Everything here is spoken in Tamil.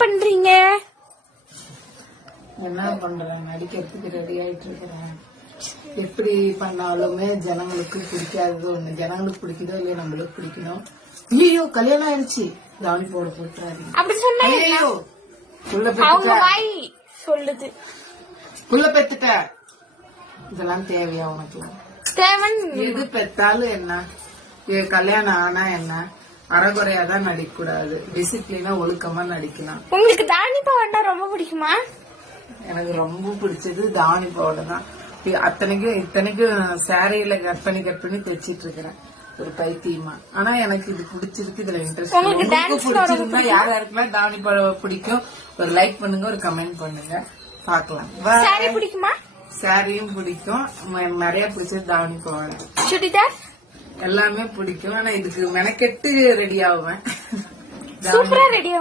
பண்றீங்க? என்ன பண்றேன், நடிக்கிறதுக்கு ரெடி ஆயிட்டு இருக்கிறேன். எப்படி பண்ணாலுமே ஜனங்களுக்கு பிடிக்காதது ஒண்ணு. ஜனங்களுக்கு பிடிக்குதோ இல்லையோ நம்மளுக்கு பிடிக்கணும். ஐயோ கல்யாணம் ஆயிடுச்சு, தாவணி போட போட்டுறாரு. அப்படி சொன்னா ஐயோ அவங்க வாய் சொல்லுது. புள்ள பெத்துட்ட, இதெல்லாம் தேவையா உனக்கு? எது பெத்தாலும் என்ன, கல்யாணம் ஆனா என்ன, அறகுறையாதான் நடிக்க கூடாது, டிசிப்ளினா ஒழுக்கமா நடிக்கலாம். உங்களுக்கு தாவணி பாவாடை ரொம்ப பிடிக்குமா? எனக்கு ரொம்ப பிடிச்சது தாவணி பாவாடை தான். இத்தனைக்கும் சாரியில கட் பண்ணி தைச்சிட்டு இருக்கிறேன் ஒரு பைத்தியமா. ஆனா எனக்கு இது பிடிச்சிருக்கு, இதுல இன்ட்ரெஸ்ட். உங்களுக்கு பிடிச்சிருந்தா யார் யாருக்குலாம் தாவணி பாவாடை பிடிக்கும் ஒரு லைக் பண்ணுங்க, ஒரு கமெண்ட் பண்ணுங்க, பாக்கலாம். சாரி பிடிக்குமா? சாரியும் பிடிக்கும், நிறைய பிடிச்சது தாவணி பாவாடை. சுடிதார் எல்லாமே பிடிக்கும். ஆனா இதுக்கு மெனக்கெட்டு ரெடி ஆகுவேன். சூப்பரா ரெடி ஆகும்.